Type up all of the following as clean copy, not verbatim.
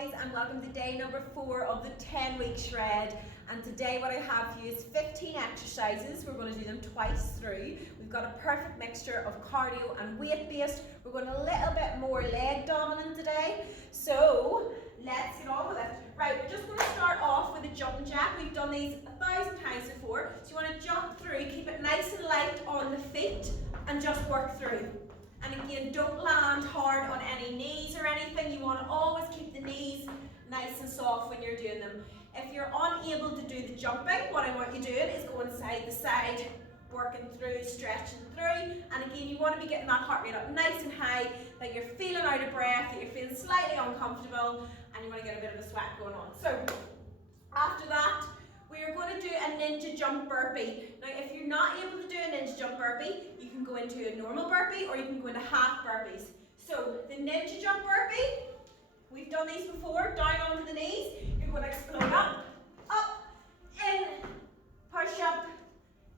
guys, and welcome to day number 4 of the 10-week shred. And today what I have for you is 15 exercises. We're going to do them twice through. We've got a perfect mixture of cardio and weight-based. We're going a little bit more leg dominant today. So let's get on with it. Right, we're just going to start off with a jumping jack. We've done these 1,000 times before. So you want to jump through, keep it nice and light on the feet, and just work through. And again, don't land hard on any knees or anything. You want to always keep the knees nice and soft when you're doing them. If you're unable to do the jumping, what I want you doing is going side to side, working through, stretching through. And again, you want to be getting that heart rate up nice and high, that you're feeling out of breath, that you're feeling slightly uncomfortable, and you want to get a bit of a sweat going on. So after that, we are going to do a ninja jump burpee. Now, if you're not able to do a ninja jump burpee, you can go into a normal burpee or you can go into half burpees. So the ninja jump burpee, we've done these before, down onto the knees. You're going to explode up, in, push up,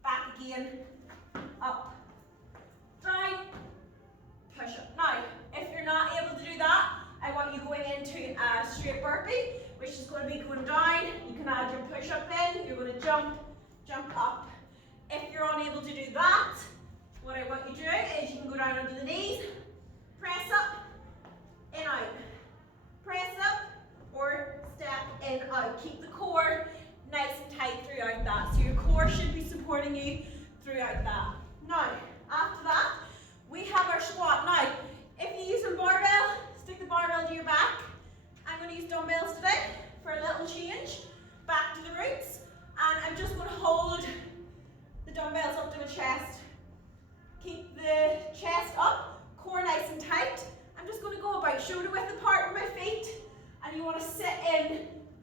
back again, up, down, push up. Now, if you're not able to do that, I want you going into a straight burpee, which is going to be going down. You can add your push up in, you're going to jump up. If you're unable to do that, what I want you doing is you can go down onto the knees, press up, in, out, press up, or step in, out. Keep the core nice and tight throughout that. So your core should be supporting you throughout that. Now, after that, we have our squat. Now, if you're using barbell, stick the barbell to your back. I'm going to use dumbbells today for a little change. Back to the roots. And I'm just going to hold the dumbbells up to my chest. Keep the chest up, core nice and tight. I'm just going to go about shoulder width apart with my feet. And you want to sit in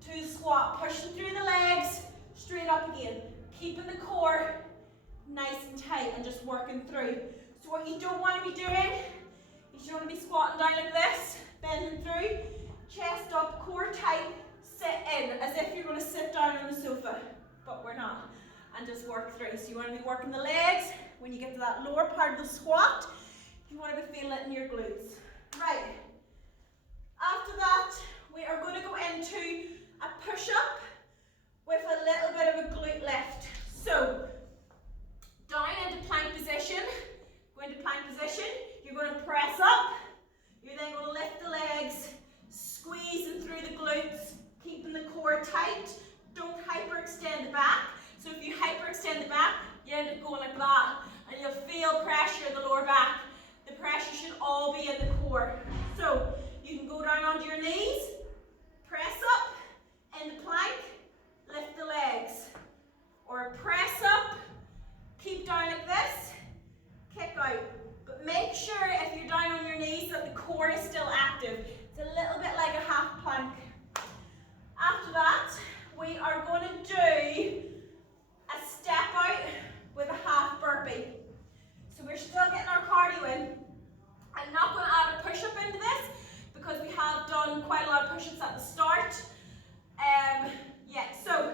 to the squat, pushing through the legs, straight up again. Keeping the core nice and tight and just working through. So what you don't want to be doing is you don't want to be squatting down like this, bending through, chest up, core tight, sit in as if you're going to sit down on the sofa, but we're not, and just work through. So you want to be working the legs. When you get to that lower part of the squat, you want to be feeling it in your glutes. Right, after that, we are going to go into a push-up with a little bit of a glute lift. So, down into plank position, go into plank position, you're going to press up, you're then going to lift the legs, squeezing through the glutes, keeping the core tight. Don't hyperextend the back. So if you hyperextend the back, you end up going like that, and you'll feel pressure in the lower back. The pressure should all be in the core. So you can go down onto your knees, press up, into plank, lift the legs. Or press up, keep down like this, kick out. But make sure if you're down on your knees that the core is still active. It's a little bit like a half plank. After that, we are going to do a step out with a half burpee. So we're still getting our cardio in. I'm not going to add a push-up into this because we have done quite a lot of push-ups at the start. So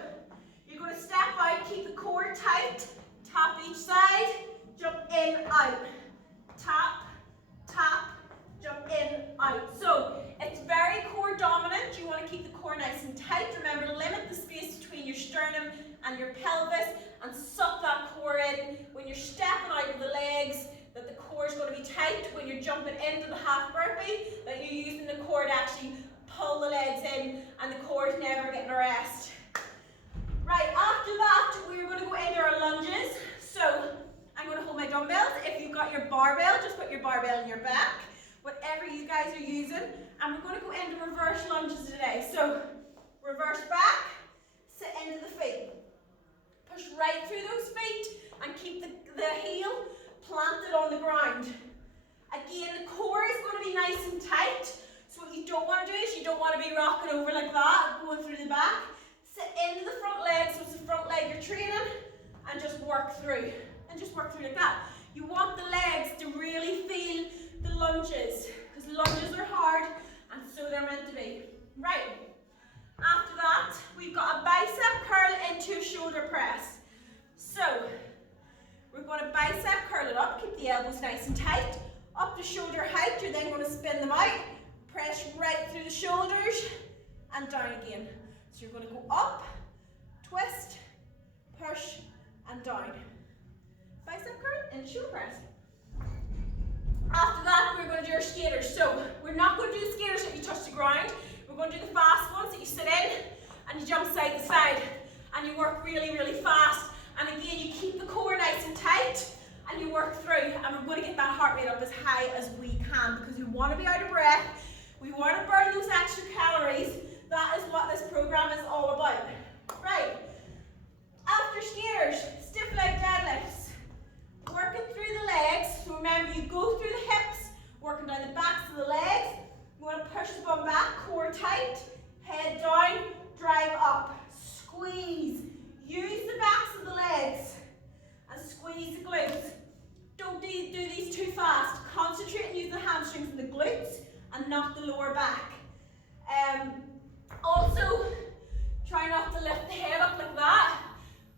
you're going to step out, keep the core tight, tap each side, jump in, out, tap, tap, jump in, out. So it's very core dominant. You want to keep the core nice and tight. Remember, limit the space between your sternum and your pelvis and suck that core in. When you're stepping out with the legs, that the core is going to be tight. When you're jumping into the half burpee, that you're using the core to actually pull the legs in and the core is never getting a rest. Right, after that, we're going to go into our lunges. So I'm going to hold my dumbbells. If you've got your barbell, just put your barbell in your back, whatever you guys are using. And we're going to go into reverse lunges today. So reverse back, sit into the feet. Push right through those feet and keep the heel planted on the ground. Again, the core is going to be nice and tight. So what you don't want to do is you don't want to be rocking over like that, going through the back. Sit into the front leg, so it's the front leg you're training, and just work through. And just work through like that. You want the legs to really feel the lunges, because lunges are hard, and so they're meant to be. Right, after that, we've got a bicep curl into a shoulder press. So, we're going to bicep curl it up, keep the elbows nice and tight, up to shoulder height. You're then going to spin them out, press right through the shoulders, and down again. So you're going to go up, twist, push, and down. Bicep curl into shoulder press. After that, we're going to do our skaters. So we're not going to do the skaters that you touch the ground. We're going to do the fast ones that you sit in and you jump side to side and you work really, really fast. And again, you keep the core nice and tight and you work through. And we're going to get that heart rate up as high as we can because we want to be out of breath. We want to burn those extra calories. That is what this program is all about. Right. After skaters, stiff leg deadlifts. Working through the legs. So remember, you go through the hips, working down the backs of the legs. You want to push the bum back, core tight, head down, drive up, squeeze. Use the backs of the legs and squeeze the glutes. Don't do these too fast. Concentrate and use the hamstrings and the glutes and not the lower back. Also, try not to lift the head up like that.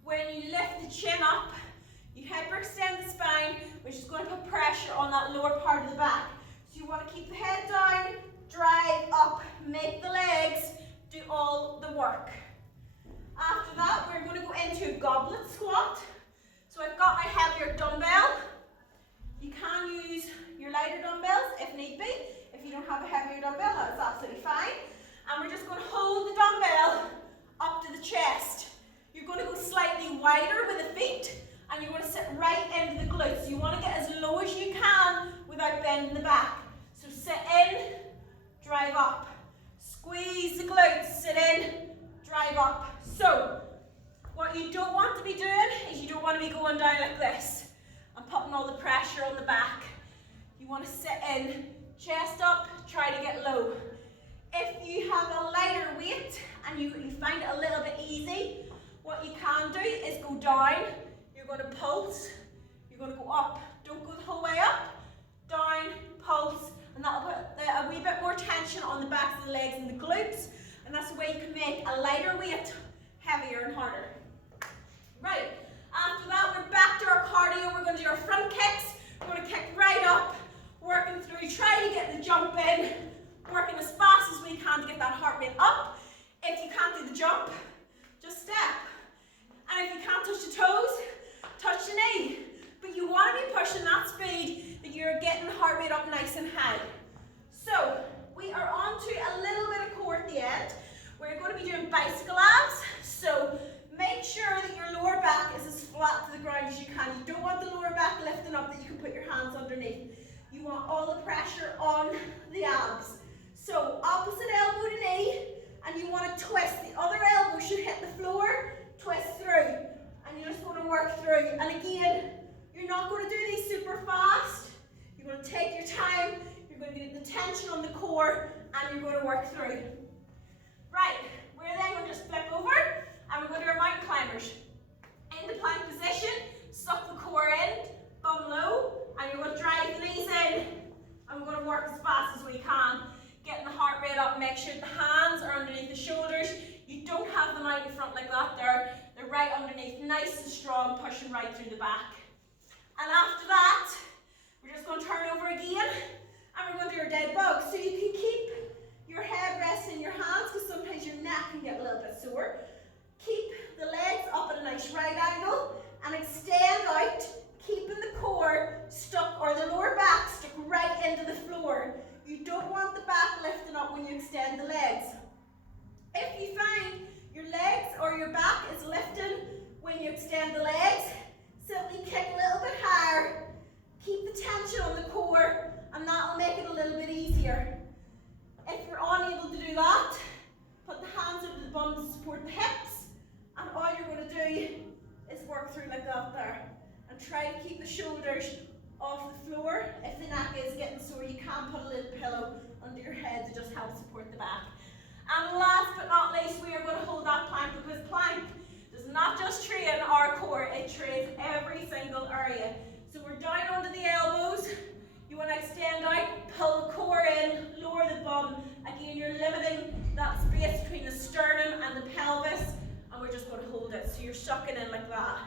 When you lift the chin up, you hyperextend the spine, which is going to put pressure on that lower part of the back. So you want to keep the head down, drive up, make the legs do all the work. After that, we're going to go into a goblet squat. So I've got my heavier dumbbell. You can use your lighter dumbbells if need be. If you don't have a heavier dumbbell, that's absolutely fine. And we're just going to hold the dumbbell up to the chest. You're going to go slightly wider with the feet, and you're going to sit right into the glutes. You want to get as low as you can without bending the back. So sit in, drive up. Squeeze the glutes, sit in, drive up. So, what you don't want to be doing is you don't want to be going down like this and putting all the pressure on the back. You want to sit in, chest up, try to get low. If you have a lighter weight and you find it a little bit easy, what you can do is go down, you're going to pulse, you're going to go up. Don't go the whole way up, down, pulse, and that'll put a wee bit more tension on the backs of the legs and the glutes, and that's the way you can make a lighter weight heavier and harder. Right, after that we're back to our cardio. We're going to do our front kicks. We're going to kick right up, working through, try to get the jump in, working as fast as we can to get that heart rate up. If you can't do the jump, just step. And if you can't touch the toes, touch the knee. But you want to be pushing that speed that you're getting the heart rate up nice and high. So, we are on to a little bit of core at the end. We're going to be doing bicycle abs. So, make sure that your lower back is as flat to the ground as you can. You don't want the lower back lifting up that you can put your hands underneath. You want all the pressure on the abs. So, opposite elbow to knee, and you want to twist. The other elbow should hit the floor, twist through. And you're just going to work through. And again, you're not going to do these super fast. You're going to take your time. You're going to get the tension on the core, and you're going to work through. Right, we're then going to just flip over, and we're going to do our mountain climbers. In the plank position, suck the core in, bum low, and you're going to drive the knees in. And we're going to work as fast as we can, getting the heart rate up. Make sure the hands are underneath the shoulders. You don't have them out in front like that there. They're right underneath, nice and strong, pushing right through the back. And after that, we're just going to turn over again, and we're going to do our dead bug. So you can keep your head resting in your hands, because sometimes your neck can get a little bit sore. Keep the legs up at a nice right angle, and extend out, keeping the core stuck, or the lower back stuck right into the floor. You don't want the back lifting up when you extend the legs. If you find your legs or your back is lifting when you extend the legs, simply kick a little bit higher, keep the tension on the core, and that will make it a little bit easier. If you're unable to do that, put the hands over the bum to support the hips, and all you're going to do is work through like that there. And try to keep the shoulders off the floor. If the neck is getting sore, you can put a little pillow under your head to just help support the back. And last but not least, we are going to hold that plank, because plank does not just train our core, it trains every single area. So we're down onto the elbows. You want to extend out, pull the core in, lower the bum. Again, you're limiting that space between the sternum and the pelvis, and we're just going to hold it. So you're sucking in like that.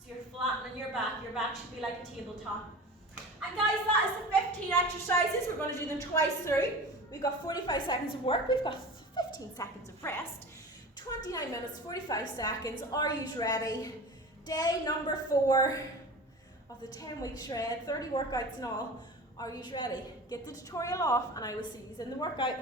So you're flattening your back. Your back should be like a tabletop. And guys, that is the 15 exercises. We're going to do them twice through. We've got 45 seconds of work. We've got 15 seconds of rest. 29 minutes, 45 seconds. Are you ready? Day number 4 of the 10-week shred, 30 workouts in all. Are you ready? Get the tutorial off and I will see you in the workout.